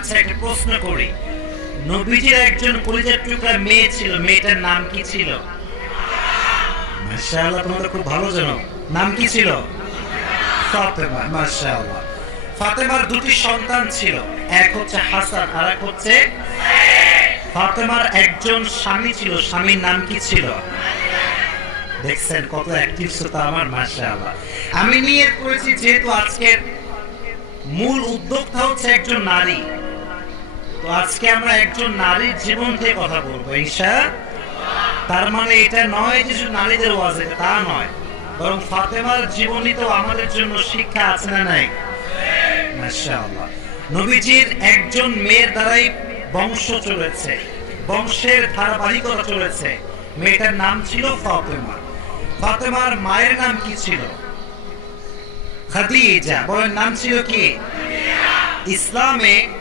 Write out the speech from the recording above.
আচ্ছা একটা প্রশ্ন করি, নবীজির একজন কলিজার টুকরা মেয়ে ছিল, মেয়েটার নাম কি ছিল? মাশাআল্লাহ, তোমরা খুব ভালো জানো। নাম কি ছিল? ফাতেমা। মাশাআল্লাহ। ফাতেমার দুটি সন্তান ছিল, এক হচ্ছে হাসান আর এক হচ্ছে। ফাতেমার একজন স্বামী ছিল, স্বামীর নাম কি ছিল? দেখছেন কত অ্যাক্টিভ শ্রোতা আমার। মাশাআল্লাহ। আমি নিয়ত করেছি যেহেতু আজকের মূল উদ্যোক্তা হচ্ছে একজন নারী, তো আজকে আমরা একজন নারীর জীবন থেকে কথা বলবো ইনশাআল্লাহ। তার মানে এটা নয় যে শুধু নারীদের ওয়াজ, এটা তা নয়, বরং ফাতেমার জীবনীতেও আমাদের জন্য শিক্ষা আছে না নাই? মাশাআল্লাহ। নবীজির একজন মেয়ের দ্বারাই বংশ চলেছে, বংশের ধারাবাহিকতা চলেছে। মেয়েটার নাম ছিল ফাতেমা। ফাতেমার মায়ের নাম কি ছিল? খাদিজা। বলেন নাম ছিল কি? ইসলামে